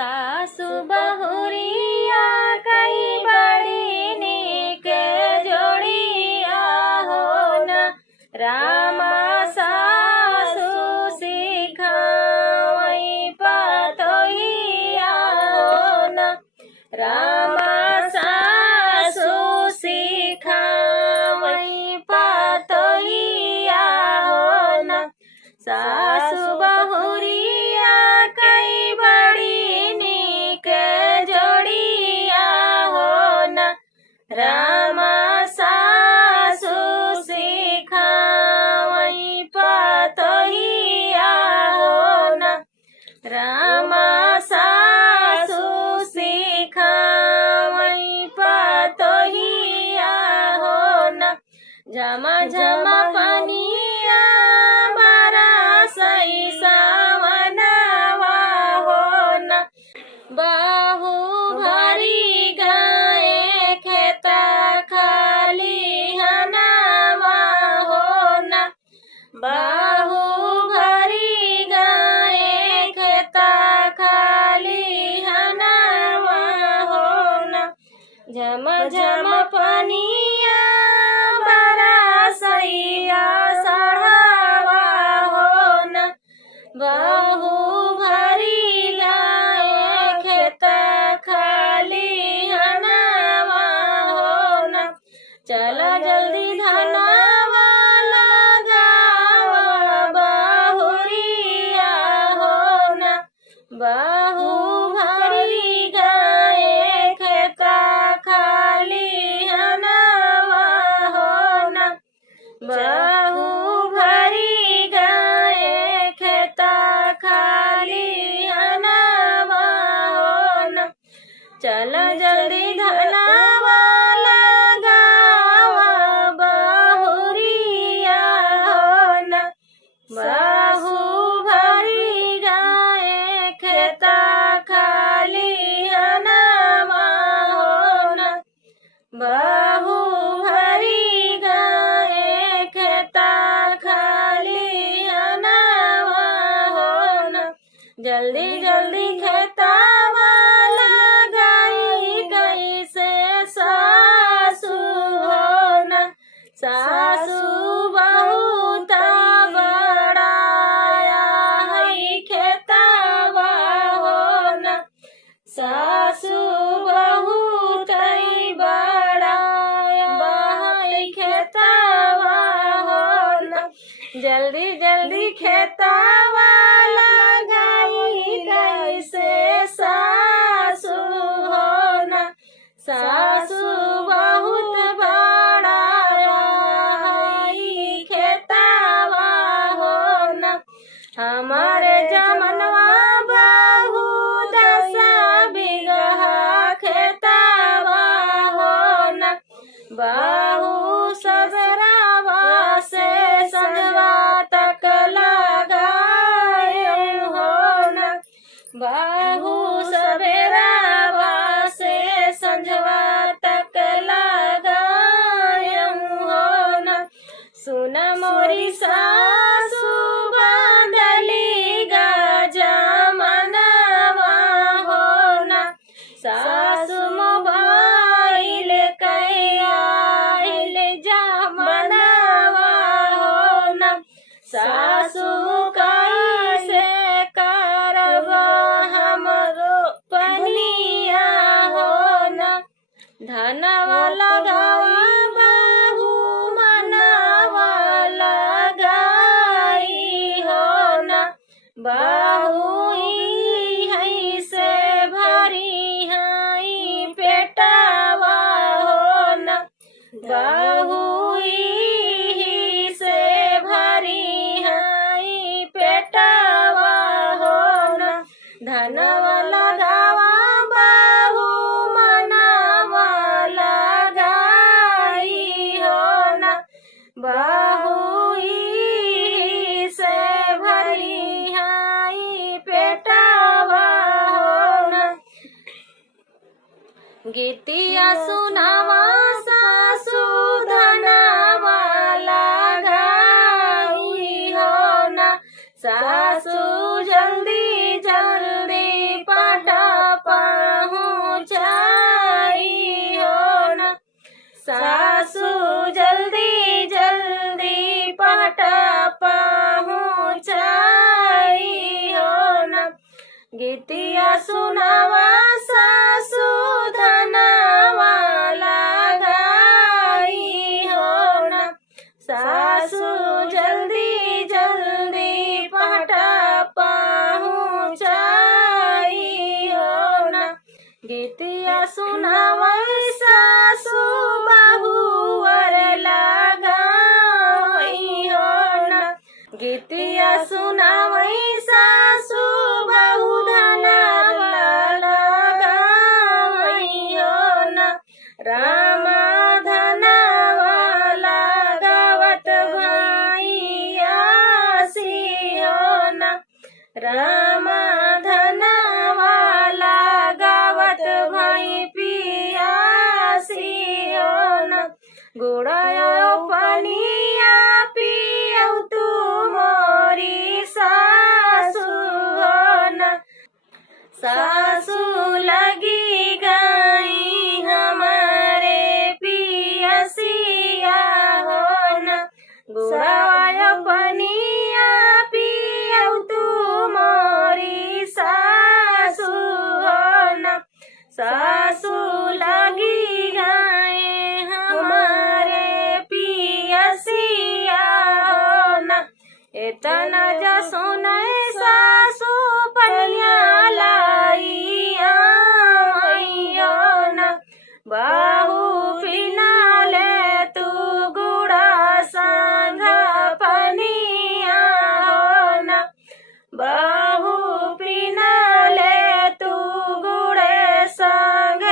सासु बहुरिया कई बड़ी नीक जोड़िया हो न। रामा सासु सिखावई पतोहिया हो न। रामा सासु सिखावई पतोहिया हो न। सासु बहुरिया कई बड़ी नीक जोड़िया हो न। रामा सासु सिखावई पतोहिया हो न। रामा सासु सिखावई पतोहिया हो न। झम झम पनिया बरसई सावनवा हो न। बहु भरी गाए खेत खलिहनवा हो न। बहु भरी गाए खेत खलिहनवा हो न। झम झम पनिया बरसैया सढ़वा हो न। बहु भरी गाए खेत खलिहनवा हो न। चल जल्दी धनवा लगावा बहुरिया हो न। बहु भरी गाए खेत खलिहनवा हो न। बहु भरी गाए खेत खलिहनवा हो न। चल जल्दी धनवा लगावा बहुरिया हो न। बहु भरी गाए खेत खलिहनवा हो न। बहु भरी गाए खेत खलिहनवा हो न। जल्दी जल्दी खेतवा लगाई कैसे सासु हो न। सासु बहुत बड़ाया है खेतवा हो न। सासु बहुत बड़ाया है खेतवा हो न। जल्दी जल्दी खेतवा लगाई कैसे सासु हो न। सासु बहुत बड़ाया है खेतवा हो न। हमारे जमनवा बहु 10 बिगहा खेतवा हो न। बहु सबरावा से संझवा तक लगाए हो न। बहु सबेरावा से संझवा तक लगाए हो न। सुन मोरी सासु बांधली गजमनवा हो न। सासु मोबाइल कैल जमनवा हो न। सासु कैसे करब हमरो पनिया हो न। धनवा लगावा बहु मनवा लगाई हो न। बहु है से भरी हई पेटवा हो न। बहु से भरी हई पेटवा हो न। धनवा लगावा बहु मनवा लगाई हो न। बहु से भरी हई पेटवा हो न। गीतिया सुनावा सासु धनवा लगाई हो न। सासु जल्दी जल्दी पटा गीतिया सुनावा सासू धनवा लगाई हो ना। सासू जल्दी जल्दी पहटा पहुँचाई हो ना। गीतिया सुनावा सासू बहुवर लगाई हो ना। गीतिया सुनावई सासू बहु धनवा लगावई हो ना। रामा धनवा लगावत भैयासी हो ना। रामा धनवा लगावत भई पियासी हो ना। गुड़ायो पनिया पियौ तू मोरी सासू हो ना। सासू लगी गई हमारे पियसिया हो ना। गुड़ायो पनिया पियौ तू मोरी सासू हो ना। सासू लगी गए हमारे पियसिया हो ना। इतना जा सुने सासू पनिया लाई आइयो ना। बाहू पिना ले तू गुड़ा संग पनिया हो ना। बाहू पिना ले तू गुड़े संग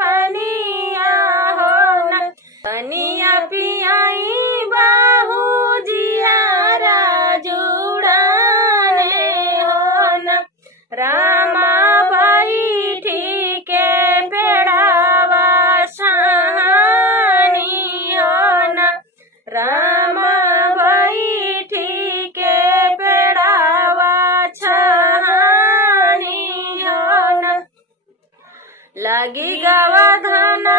पनिया हो ना। पनिया पियाई बाहू जियारा जुड़ाने हो ना। रामा भाई ठीके पेड़ावा छानी हो ना। रामा भाई ठीके पेड़ावा छानी हो ना। लगी गवा धना